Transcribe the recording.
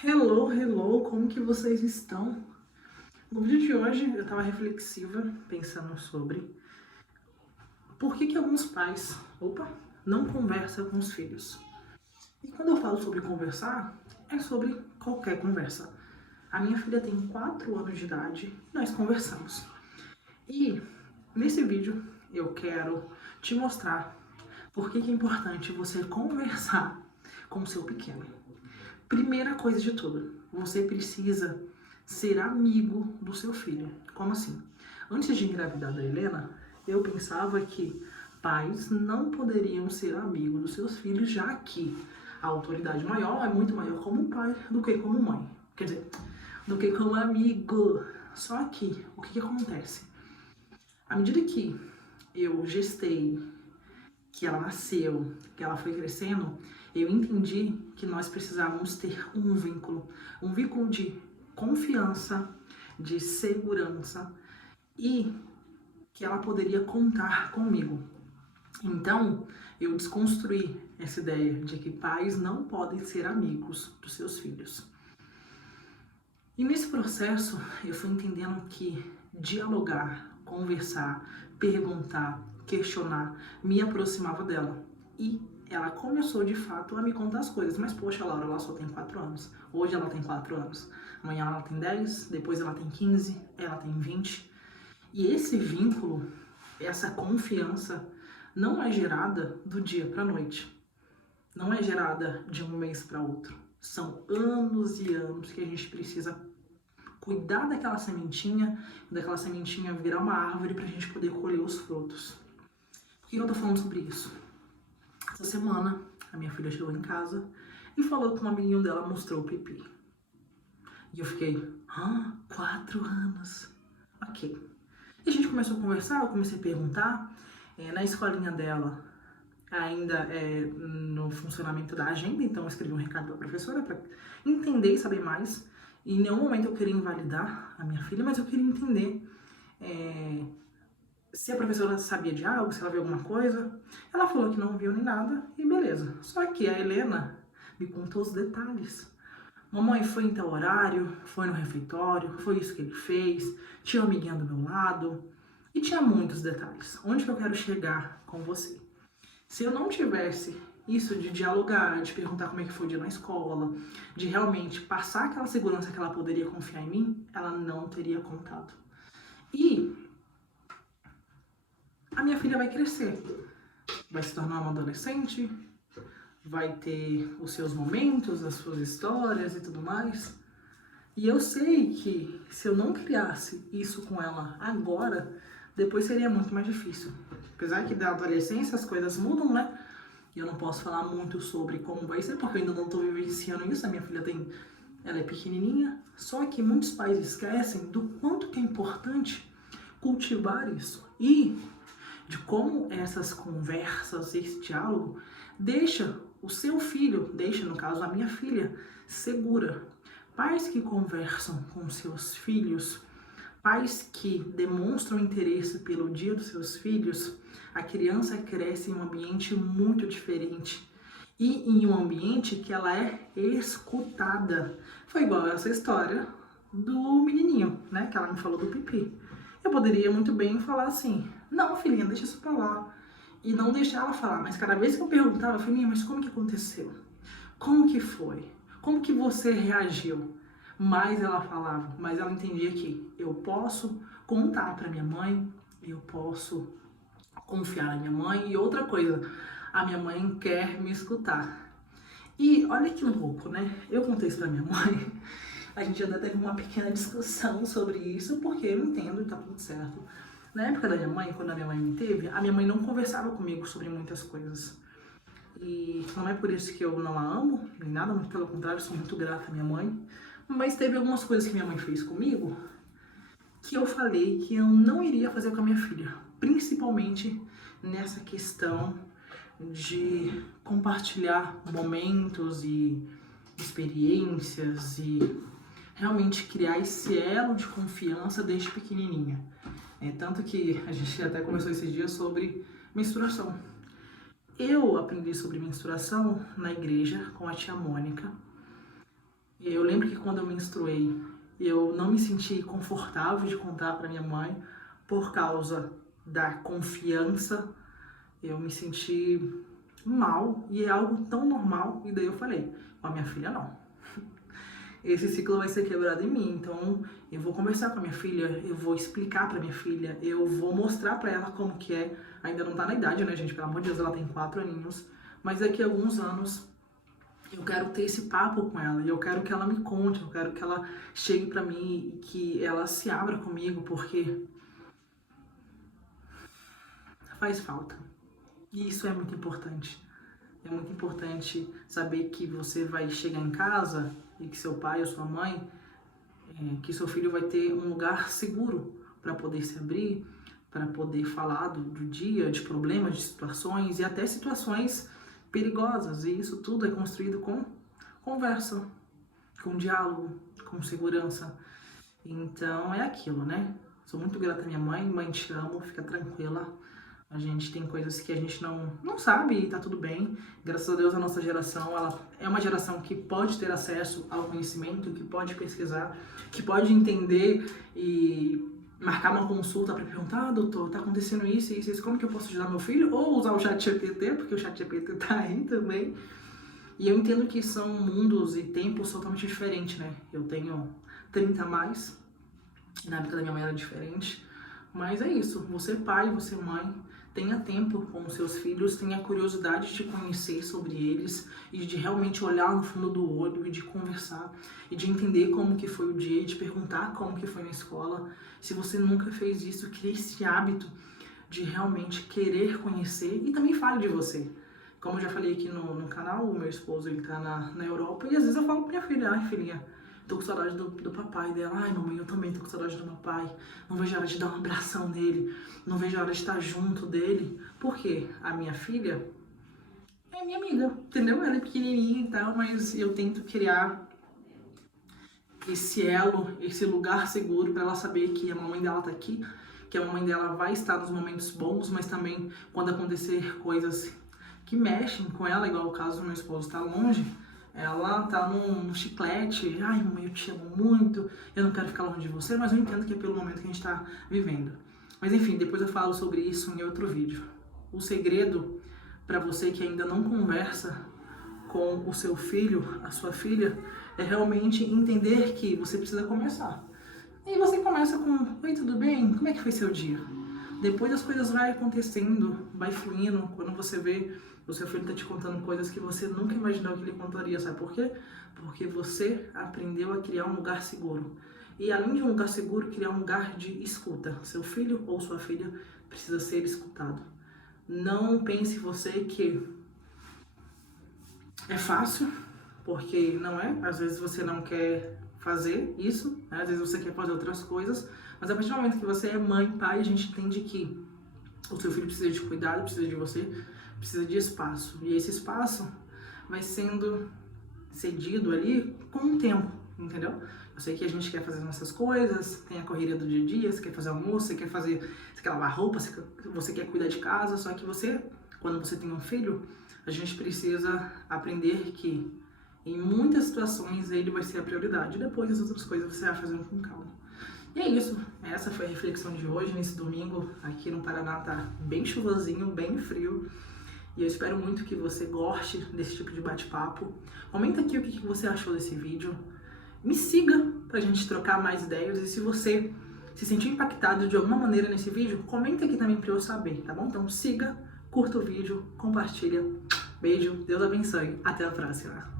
Hello, hello, como que vocês estão? No vídeo de hoje eu estava reflexiva, pensando sobre por que alguns pais, não conversam com os filhos. E quando eu falo sobre conversar, é sobre qualquer conversa. A minha filha tem 4 anos de idade e nós conversamos. E nesse vídeo eu quero te mostrar por que é importante você conversar com o seu pequeno. Primeira coisa de tudo, você precisa ser amigo do seu filho. Como assim? Antes de engravidar da Helena, eu pensava que pais não poderiam ser amigos dos seus filhos, já que a autoridade maior é muito maior como pai do que como mãe. Quer dizer, do que como amigo. Só que, o que acontece? À medida que eu gestei, que ela nasceu, que ela foi crescendo, eu entendi que nós precisávamos ter um vínculo de confiança, de segurança e que ela poderia contar comigo. Então, eu desconstruí essa ideia de que pais não podem ser amigos dos seus filhos. E nesse processo, eu fui entendendo que dialogar, conversar, perguntar, questionar, me aproximava dela. E ela começou de fato a me contar as coisas. Mas poxa, Laura, ela só tem 4 anos. Hoje ela tem 4 anos. Amanhã ela tem 10, depois ela tem 15, ela tem 20. E esse vínculo, essa confiança, não é gerada do dia para a noite. Não é gerada de um mês para outro. São anos e anos que a gente precisa cuidar daquela sementinha virar uma árvore para a gente poder colher os frutos. Por que eu tô falando sobre isso? Essa semana, a minha filha chegou em casa e falou que um amiguinho dela mostrou o pipi. E eu fiquei, 4 anos? Ok. E a gente começou a conversar, eu comecei a perguntar. Na escolinha dela, ainda é no funcionamento da agenda, então eu escrevi um recado para a professora para entender e saber mais. E em nenhum momento eu queria invalidar a minha filha, mas eu queria entender se a professora sabia de algo, se ela viu alguma coisa. Ela falou que não viu nem nada e beleza. Só que a Helena me contou os detalhes. Mamãe foi em tal horário, foi no refeitório, foi isso que ele fez, tinha uma amiguinha do meu lado e tinha muitos detalhes. Onde que eu quero chegar com você? Se eu não tivesse isso de dialogar, de perguntar como é que foi o dia na escola, de realmente passar aquela segurança que ela poderia confiar em mim, ela não teria contado. E a minha filha vai crescer, vai se tornar uma adolescente, vai ter os seus momentos, as suas histórias e tudo mais. E eu sei que se eu não criasse isso com ela agora, depois seria muito mais difícil. Apesar que da adolescência as coisas mudam, né? E eu não posso falar muito sobre como vai ser, porque eu ainda não estou vivenciando isso. A minha filha ela é pequenininha. Só que muitos pais esquecem do quanto que é importante cultivar isso. E de como essas conversas, esse diálogo, deixa o seu filho, no caso a minha filha, segura. Pais que conversam com seus filhos, pais que demonstram interesse pelo dia dos seus filhos, a criança cresce em um ambiente muito diferente e em um ambiente que ela é escutada. Foi igual essa história do menininho, né, que ela me falou do pipi. Eu poderia muito bem falar assim, não, filhinha, deixa isso pra lá. E não deixar ela falar, mas cada vez que eu perguntava, filhinha, mas como que aconteceu? Como que foi? Como que você reagiu? Mais ela falava, mas ela entendia que eu posso contar para minha mãe, eu posso confiar na minha mãe. E outra coisa, a minha mãe quer me escutar. E olha que louco, né? Eu contei isso pra minha mãe, a gente até teve uma pequena discussão sobre isso, porque eu entendo e tá tudo certo. Na época da minha mãe, quando a minha mãe me teve, a minha mãe não conversava comigo sobre muitas coisas. E não é por isso que eu não a amo, nem nada, muito pelo contrário, sou muito grata à minha mãe. Mas teve algumas coisas que minha mãe fez comigo que eu falei que eu não iria fazer com a minha filha. Principalmente nessa questão de compartilhar momentos e experiências e realmente criar esse elo de confiança desde pequenininha. Tanto que a gente até conversou esses dias sobre menstruação. Eu aprendi sobre menstruação na igreja com a tia Mônica. Eu lembro quando eu menstruei, eu não me senti confortável de contar para minha mãe por causa da confiança. Eu me senti mal e é algo tão normal. E daí eu falei, a minha filha não. Esse ciclo vai ser quebrado em mim, então eu vou conversar com a minha filha, eu vou explicar pra minha filha, eu vou mostrar pra ela como que é. Ainda não tá na idade, né, gente? Pelo amor de Deus, ela tem 4 aninhos. Mas daqui a alguns anos eu quero ter esse papo com ela, e eu quero que ela me conte, eu quero que ela chegue pra mim e que ela se abra comigo, porque faz falta. E isso é muito importante. É muito importante saber que você vai chegar em casa e que seu pai ou sua mãe, que seu filho vai ter um lugar seguro para poder se abrir, para poder falar do dia, de problemas, de situações e até situações perigosas. E isso tudo é construído com conversa, com diálogo, com segurança. Então é aquilo, né? Sou muito grata à minha mãe, mãe, te amo, fica tranquila. A gente tem coisas que a gente não sabe e tá tudo bem. Graças a Deus a nossa geração, ela é uma geração que pode ter acesso ao conhecimento, que pode pesquisar, que pode entender e marcar uma consulta para perguntar, doutor, tá acontecendo isso e isso, como que eu posso ajudar meu filho? Ou usar o ChatGPT, porque o ChatGPT tá aí também. E eu entendo que são mundos e tempos totalmente diferentes, né? Eu tenho 30 a mais, na época da minha mãe era diferente. Mas é isso, você pai, você mãe, tenha tempo com os seus filhos, tenha curiosidade de conhecer sobre eles e de realmente olhar no fundo do olho e de conversar e de entender como que foi o dia e de perguntar como que foi na escola. Se você nunca fez isso, crie esse hábito de realmente querer conhecer e também fale de você. Como eu já falei aqui no canal, o meu esposo ele tá na Europa e às vezes eu falo pra minha filha, ai filhinha, tô com saudade do papai dela. Ai, mamãe, eu também tô com saudade do meu pai. Não vejo a hora de dar um abração nele. Não vejo a hora de estar junto dele. Por quê? A minha filha é minha amiga, entendeu? Ela é pequenininha e tal, mas eu tento criar esse elo, esse lugar seguro pra ela saber que a mamãe dela tá aqui, que a mamãe dela vai estar nos momentos bons, mas também quando acontecer coisas que mexem com ela, igual o caso do meu esposo tá longe, ela tá num chiclete, ai mamãe, eu te amo muito, eu não quero ficar longe de você, mas eu entendo que é pelo momento que a gente tá vivendo. Mas enfim, depois eu falo sobre isso em outro vídeo. O segredo para você que ainda não conversa com o seu filho, a sua filha, é realmente entender que você precisa começar. E você começa com, oi, tudo bem? Como é que foi seu dia? Depois as coisas vai acontecendo, vai fluindo, quando você vê o seu filho tá te contando coisas que você nunca imaginou que ele contaria, sabe por quê? Porque você aprendeu a criar um lugar seguro. E além de um lugar seguro, criar um lugar de escuta. Seu filho ou sua filha precisa ser escutado. Não pense você que é fácil, porque não é. Às vezes você não quer fazer isso, né? Às vezes você quer fazer outras coisas, mas a partir do momento que você é mãe, pai, a gente entende que o seu filho precisa de cuidado, precisa de você, precisa de espaço. E esse espaço vai sendo cedido ali com o tempo, entendeu? Eu sei que a gente quer fazer nossas coisas, tem a correria do dia a dia, você quer fazer almoço, você quer lavar roupa, você quer cuidar de casa, só que você, quando você tem um filho, a gente precisa aprender que em muitas situações ele vai ser a prioridade, depois as outras coisas você vai fazendo com calma. E é isso, essa foi a reflexão de hoje, nesse domingo, aqui no Paraná tá bem chuvosinho, bem frio, e eu espero muito que você goste desse tipo de bate-papo. Comenta aqui o que você achou desse vídeo, me siga pra gente trocar mais ideias, e se você se sentir impactado de alguma maneira nesse vídeo, comenta aqui também pra eu saber, tá bom? Então siga, curta o vídeo, compartilha, beijo, Deus abençoe, até a próxima!